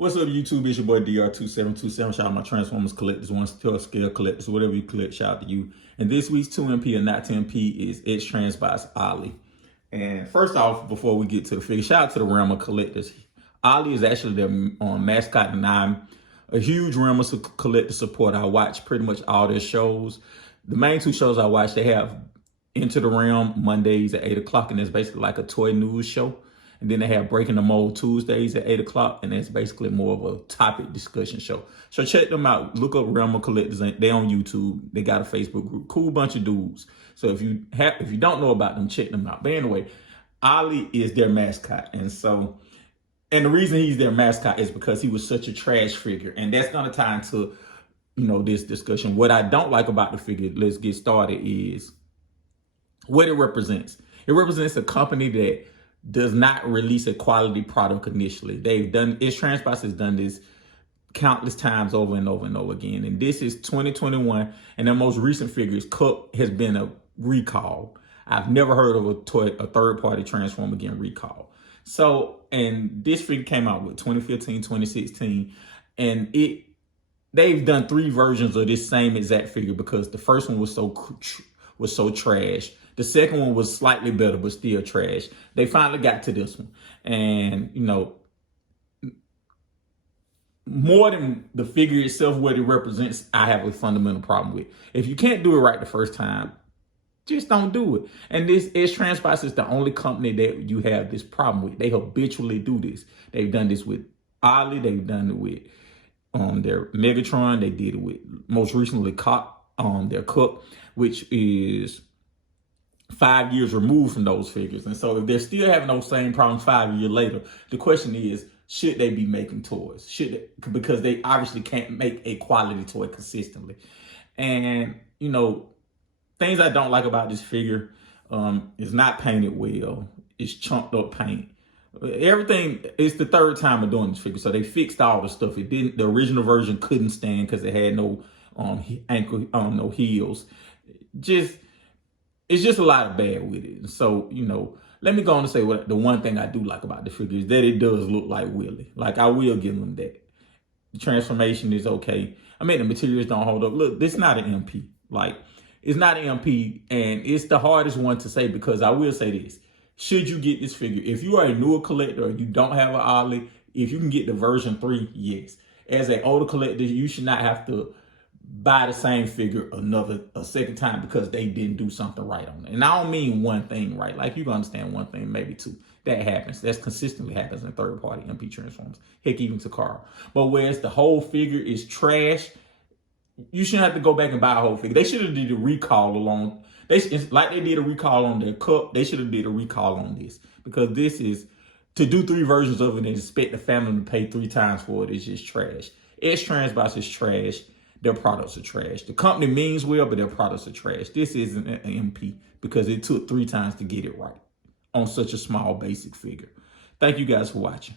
What's up, YouTube? It's your boy DR2727. Shout out my Transformers collectors, one scale collectors, whatever you collect, shout out to you. And this week's 2MP or not 10P is X-Transbots Ollie. And first off, before we get to the figure, shout out to the Realm of collectors. Ollie is actually their mascot, and I'm a huge Realm of collector supporter. I watch pretty much all their shows. The main two shows I watch, they have Into the Realm Mondays at 8 o'clock, and it's basically like a toy news show. And then they have Breaking the Mold Tuesdays at 8 o'clock, and that's basically more of a topic discussion show. So check them out. Look up Realm of Collectors. They on YouTube. They got a Facebook group. Cool bunch of dudes. So if you don't know about them, check them out. But anyway, Ollie is their mascot, and the reason he's their mascot is because he was such a trash figure, and that's gonna tie into this discussion. What I don't like about the figure, let's get started, is what it represents. It represents a company that does not release a quality product initially. X-Transbots has done this countless times over and over and over again. And this is 2021, and their most recent figures, Cup, has been a recall. I've never heard of a third-party Transformer getting recalled. So, and this figure came out with 2015, 2016, and they've done 3 versions of this same exact figure because the first one was so trash. The second one was slightly better, but still trash. They finally got to this one. And, more than the figure itself, what it represents, I have a fundamental problem with. If you can't do it right the first time, just don't do it. And this X-Transbots is the only company that you have this problem with. They habitually do this. They've done this with Ollie. They've done it with their Megatron. They did it with, most recently, their Cup, which is 5 years removed from those figures. And so if they're still having those same problems 5 years later, the question is, should they be making toys? Because they obviously can't make a quality toy consistently. And, things I don't like about this figure is not painted well. It's chunked up paint. Everything, it's the third time of doing this figure. So they fixed all the stuff. The original version couldn't stand because it had no no heels. It's just a lot of bad with it. So, let me go on and say the one thing I do like about the figure is that it does look like Wheelie. Like, I will give them that. The transformation is okay. I mean, the materials don't hold up. Look, this is not an MP. Like, it's not an MP, and it's the hardest one to say because I will say this. Should you get this figure? If you are a newer collector or you don't have an Ollie, if you can get the version 3, yes. As an older collector, you should not have to buy the same figure a second time because they didn't do something right on it. And I don't mean one thing right. Like, you can understand one thing, maybe 2. That happens. That consistently happens in third-party MP Transformers. Heck, even Takara. But whereas the whole figure is trash, you shouldn't have to go back and buy a whole figure. They should have did a recall along. Like they did a recall on their Cup, they should have did a recall on this. Because this is, to do 3 versions of it and expect the family to pay 3 times for it is just trash. X-Transbots is trash. Their products are trash. The company means well, but their products are trash. This isn't an MP because it took 3 times to get it right on such a small, basic figure. Thank you guys for watching.